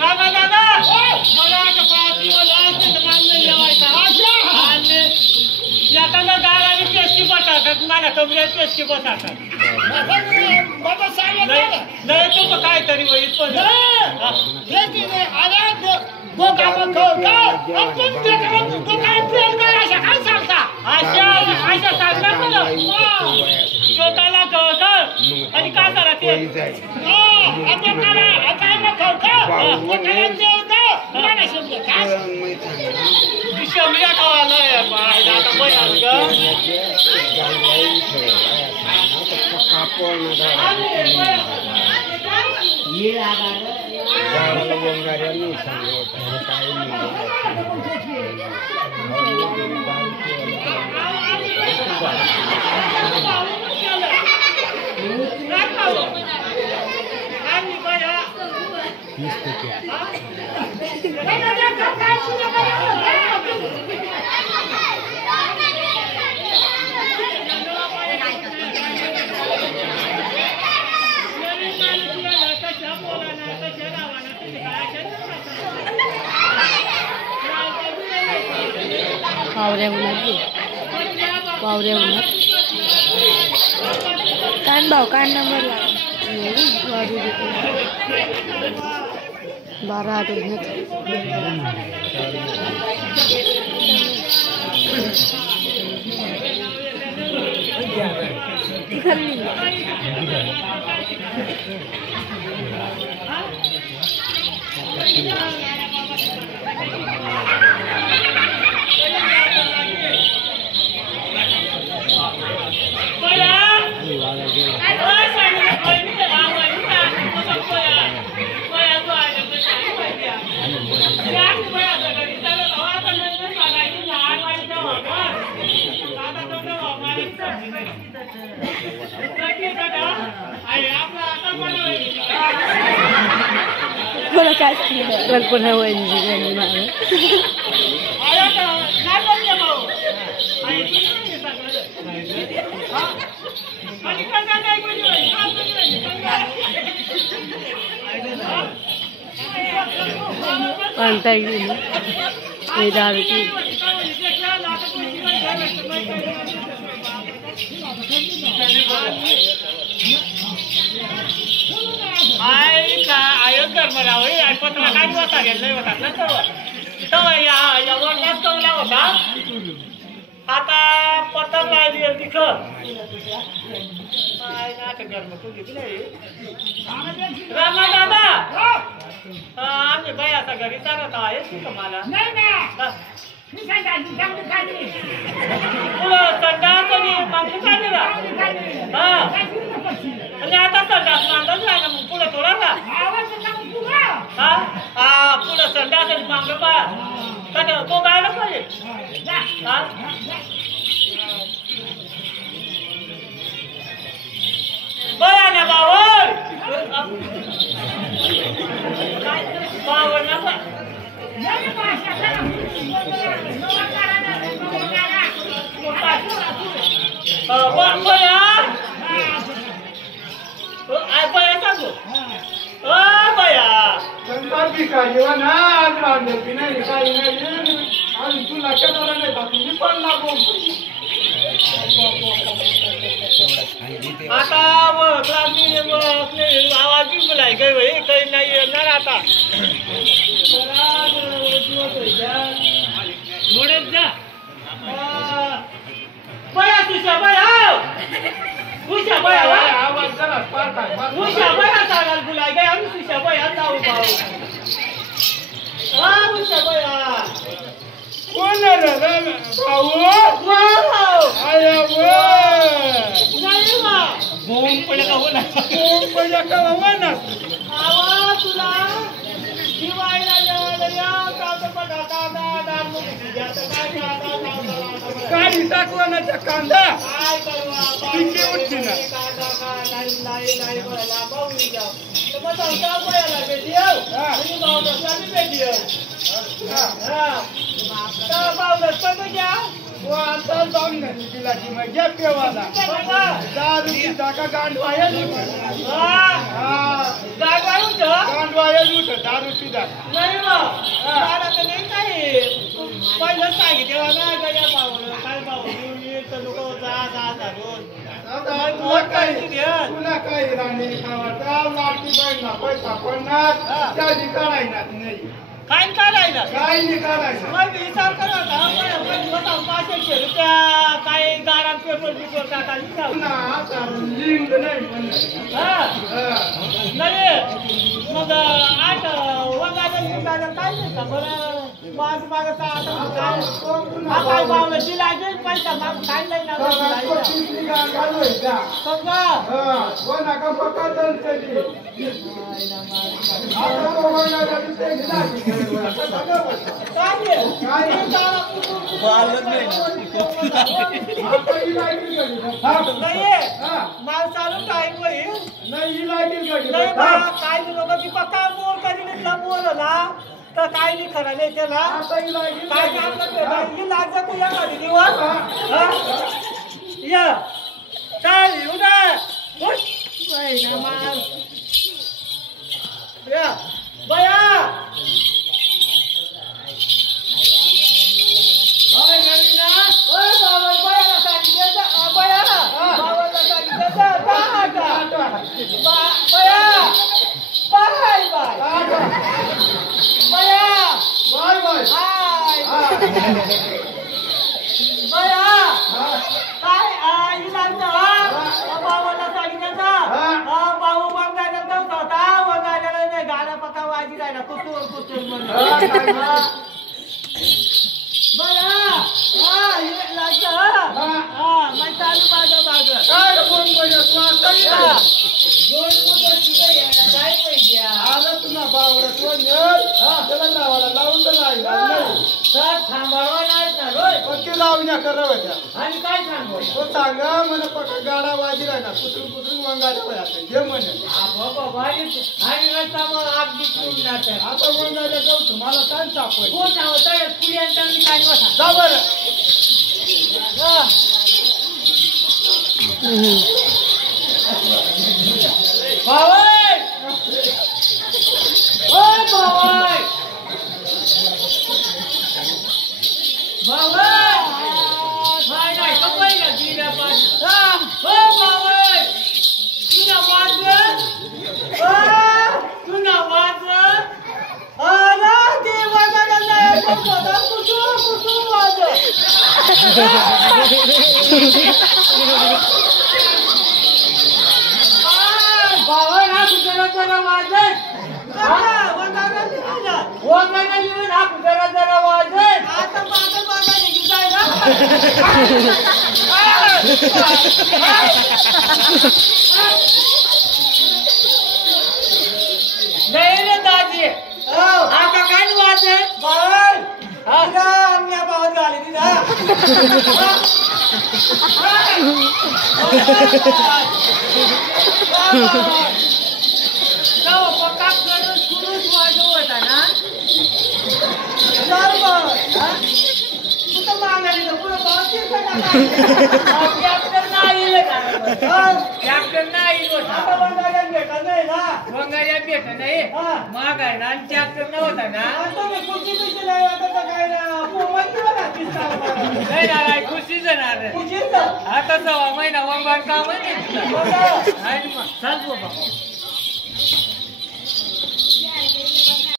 रामा दादा मला आता 5 दिवस असते तर मला जेवायचा आणि याताना डाळ आणि पेस्टी बटाटा मला कमरेत पेस्टी बटाटा बाबा सांगितलं नाही तो काहीतरी होईल पण गो काम का आपण ते तो काय प्रेम करायचा काय सांगता अशा सांगणार मला स्वतःला कळतं आणि काय करा ते आपण काय ना कळतं ते काय देवतं मला समजलं काय शमल्या खावाला आता बरं वावरे होणार कान भाव कान नंबर वाढू देतो 12 आठवण्यात मला काय कल्पना वहिनी मला आणता येईल दारूची पत्र काय होता घेतलं होता यावर कवला होता आता पत्र लागली तिथं रामा दादा आम्ही बाई आता घरी चालत आहे तिथं मला संडास मागणी काढली ना आणि आता संडास मागच आहे ना मग पुढे थोडासा पुढं संडास आणि मागलं पाया तो गायला पाहिजे बया ना बावळ बावळ ना बया सांगू बया तुला केलं नाही बाकी मी पण लागू आता आवाज बी बोलाय काही नाही येणार आता थोडेच जा बया तुझ्या बया उषा बया आवाज उषा बया सांगाल बोलाय गे आम्ही तुझ्या बया जाऊ भाऊ उषा बया कोण बोम पडला का होणार आवाज तुला दिवाळीला काढी टाकला ना त्या कांदा काय करवा पिंडी उठची ना नाही बाबू जाऊ तर मग जाऊ बयाला भेटी आणि भाऊ भेटी बाबा पण घ्या आता जाऊन घरी तिला की मग घ्या पेवाला दारू पिता का गांडवाया गांडवाया लुट दारू पिता नाही नाही काय पहिलं सांगितलं ना गड्या पाहुणं काय पाहुणे तर लोक जा धरून तुला काय राणी खावा लाटी बाईना पैसा पडणार त्याची काढायणार नाही काय काढायला काय नाही काढायचं मग विचार करा ₹500 काही गारात पेपर बिपर टाकायला लिंक नाही म्हणलं नाही मग 8 वंगाला लिंगाला काय नाही का बरं माझ मागता आता काय पावलं ती लागेल पैसा माग काय नाही ना माल चालू काय नाही लागेल काय लोक की पक्का मोर कधी मोरला तर काय नाही खराले त्याला काय काम करते लागत तू या गाडी निवास या चाल येऊ दे बया आणि काय सांगू सांगा मला पक्का गाडा वाजी राहिला कुठून कुठून वंगाला जे म्हणे आणि रस्ता मग अगदी पूर्ण जाते आता वंगाला जाऊ तुम्हाला काय सापड कोण होतं पुढ्यांचा मी काय बसा जा बरं भावय ओ भावय भावय भाई नाही कपई ना दिला पास ओ भावय तुला वाज तुला वाज अरे देवाला नाही कोणता कुठू वाज भावय ना जरा वाजय वंगाला येऊन हा जरा वाजय आता माझं निघाय ना नाही रे दाजी आता काय वाजय भावय आमच्या भावात झाली तिला पक्का सुरूच वाजव होता ना कुठं मागायला ट्रॅक्टर नाही ट्रॅक्टर नाही वंगाळ्यात भेटा नाही ना वंगाळ्यात भेटा नाही मागायला आणि ट्रॅक्टर नव्हता ना नाही खुशी जाणार आता 6 महिना वंगाळ काम आहे चालतो बाबा